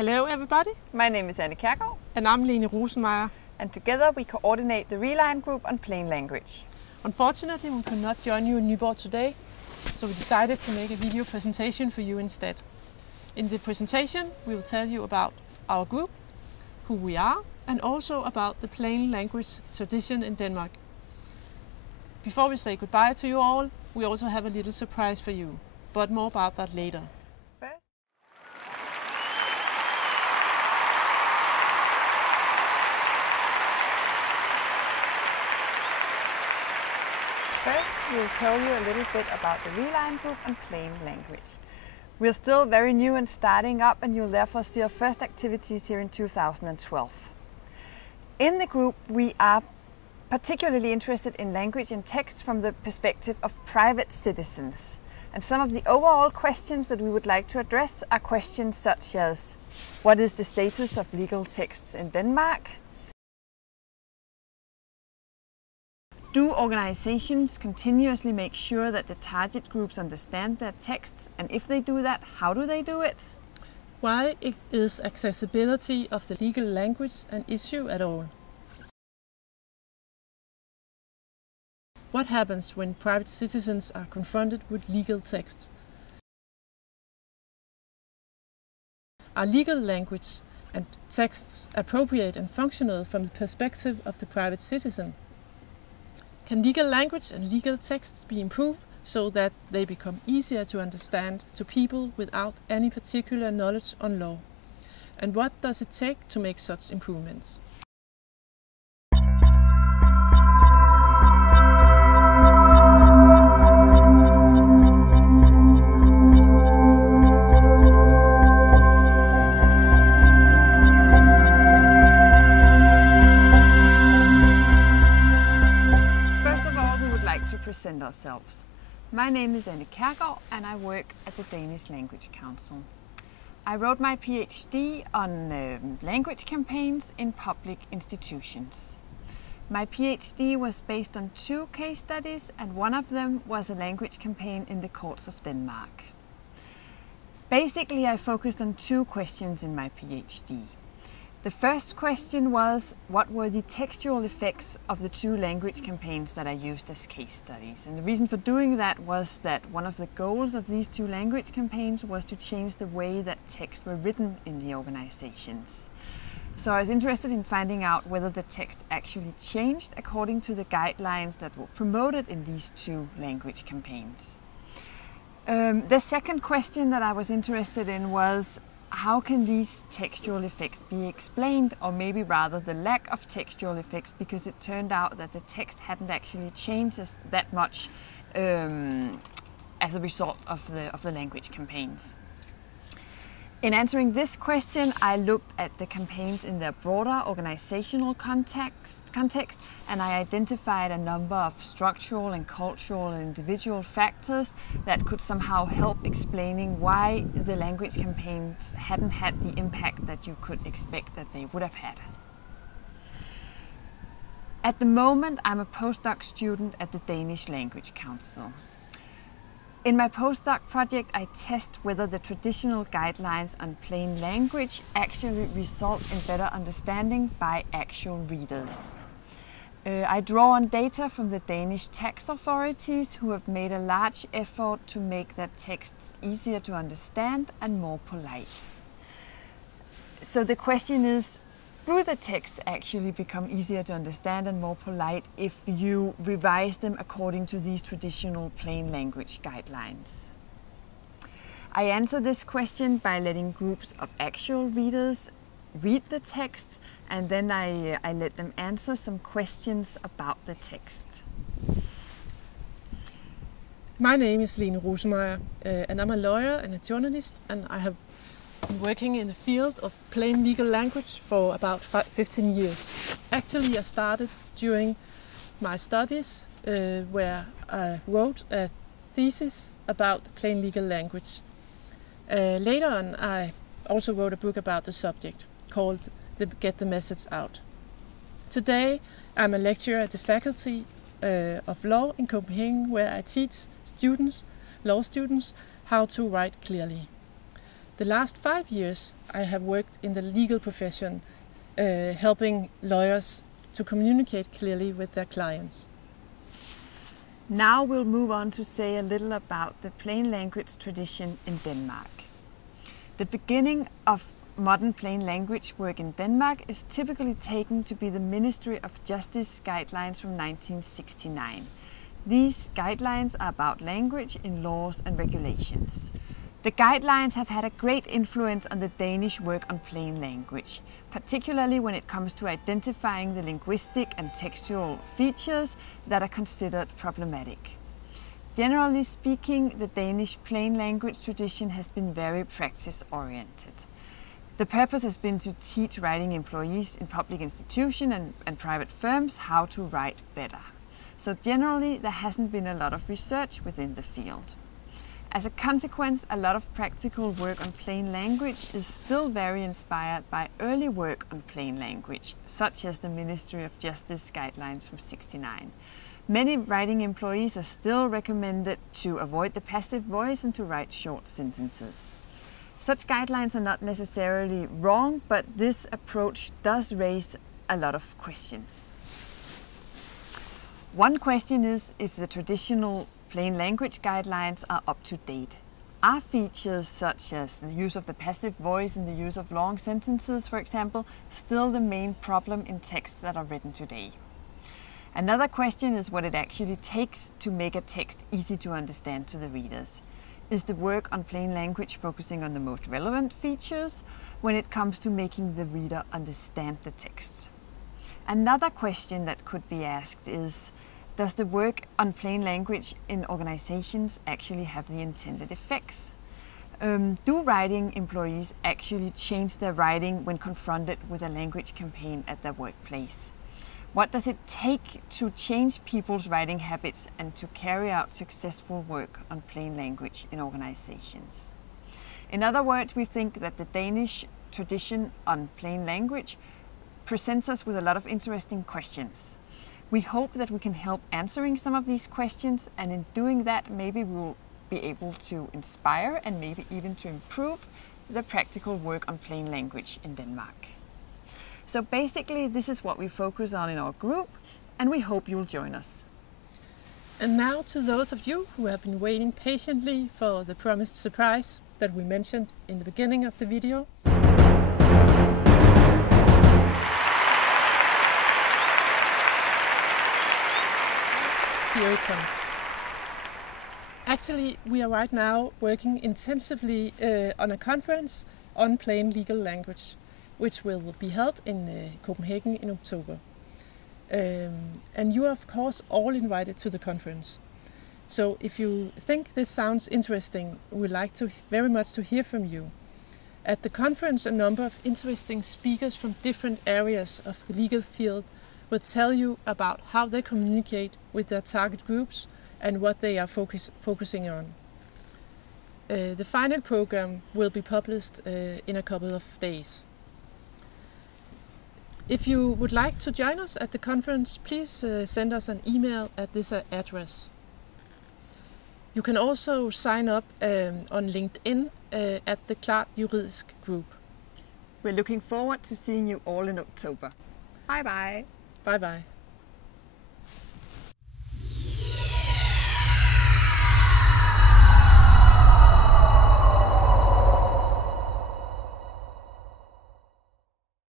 Hello everybody, My name is Anne Kjærgaard, and I'm Lene Rosenmeier. and together we coordinate the Reline group on plain language. Unfortunately, we could not join you in Nyborg today, so we decided to make a video presentation for you instead. In the presentation, we will tell you about our group, who we are, and also about the plain language tradition in Denmark. Before we say goodbye to you all, we also have a little surprise for you, but more about that later. First, we'll tell you a little bit about the Reline group and plain language. We're still very new and starting up, and you'll therefore see our first activities here in 2012. In the group, we are particularly interested in language and text from the perspective of private citizens. And some of the overall questions that we would like to address are questions such as: what is the status of legal texts in Denmark? Do organizations continuously make sure that the target groups understand their texts? And if they do that, how do they do it? Why is accessibility of the legal language an issue at all? What happens when private citizens are confronted with legal texts? Are legal language and texts appropriate and functional from the perspective of the private citizen? Can legal language and legal texts be improved so that they become easier to understand to people without any particular knowledge on law? And what does it take to make such improvements? To present ourselves. My name is Anne Kjærgaard and I work at the Danish Language Council. I wrote my PhD on language campaigns in public institutions. My PhD was based on 2 case studies, and one of them was a language campaign in the courts of Denmark. Basically, I focused on 2 questions in my PhD. The first question was, what were the textual effects of the 2 language campaigns that I used as case studies? And the reason for doing that was that one of the goals of these 2 language campaigns was to change the way that texts were written in the organizations. So I was interested in finding out whether the text actually changed according to the guidelines that were promoted in these 2 language campaigns. The second question that I was interested in was, how can these textual effects be explained, or maybe rather the lack of textual effects, because it turned out that the text hadn't actually changed that much as a result of the language campaigns. In answering this question, I looked at the campaigns in their broader organizational context, and I identified a number of structural and cultural and individual factors that could somehow help explaining why the language campaigns hadn't had the impact that you could expect that they would have had. At the moment, I'm a postdoc student at the Danish Language Council. In my postdoc project, I test whether the traditional guidelines on plain language actually result in better understanding by actual readers. I draw on data from the Danish tax authorities, who have made a large effort to make their texts easier to understand and more polite. So the question is, do the text actually become easier to understand and more polite if you revise them according to these traditional plain language guidelines? I answer this question by letting groups of actual readers read the text, and then I let them answer some questions about the text. My name is Lene Rosenmeier, and I'm a lawyer and a journalist, and I have been working in the field of plain legal language for about 15 years. Actually, I started during my studies where I wrote a thesis about plain legal language. Later on, I also wrote a book about the subject called Get the Message Out. Today, I'm a lecturer at the Faculty of Law in Copenhagen, where I teach law students, how to write clearly. The last 5 years I have worked in the legal profession, helping lawyers to communicate clearly with their clients. Now we'll move on to say a little about the plain language tradition in Denmark. The beginning of modern plain language work in Denmark is typically taken to be the Ministry of Justice guidelines from 1969. These guidelines are about language in laws and regulations. The guidelines have had a great influence on the Danish work on plain language, particularly when it comes to identifying the linguistic and textual features that are considered problematic. Generally speaking, the Danish plain language tradition has been very practice-oriented. The purpose has been to teach writing employees in public institutions and private firms how to write better. So generally, there hasn't been a lot of research within the field. As a consequence, a lot of practical work on plain language is still very inspired by early work on plain language, such as the Ministry of Justice guidelines from '69. Many writing employees are still recommended to avoid the passive voice and to write short sentences. Such guidelines are not necessarily wrong, but this approach does raise a lot of questions. One question is if the traditional plain language guidelines are up to date. Are features such as the use of the passive voice and the use of long sentences, for example, still the main problem in texts that are written today? Another question is what it actually takes to make a text easy to understand to the readers. Is the work on plain language focusing on the most relevant features when it comes to making the reader understand the text? Another question that could be asked is, does the work on plain language in organizations actually have the intended effects? Do writing employees actually change their writing when confronted with a language campaign at their workplace? What does it take to change people's writing habits and to carry out successful work on plain language in organizations? In other words, we think that the Danish tradition on plain language presents us with a lot of interesting questions. We hope that we can help answering some of these questions, and in doing that, maybe we will be able to inspire and maybe even to improve the practical work on plain language in Denmark. So basically, this is what we focus on in our group, and we hope you'll join us. And now to those of you who have been waiting patiently for the promised surprise that we mentioned in the beginning of the video. Here it comes. Actually, we are right now working intensively on a conference on plain legal language, which will be held in Copenhagen in October. And you are of course all invited to the conference. So if you think this sounds interesting, we'd like to very much to hear from you. At the conference, a number of interesting speakers from different areas of the legal field will tell you about how they communicate with their target groups and what they are focusing on. The final program will be published in a couple of days. If you would like to join us at the conference, please send us an email at this address. You can also sign up on LinkedIn at the Klart Juridisk group. We're looking forward to seeing you all in October. Bye bye. Bye bye.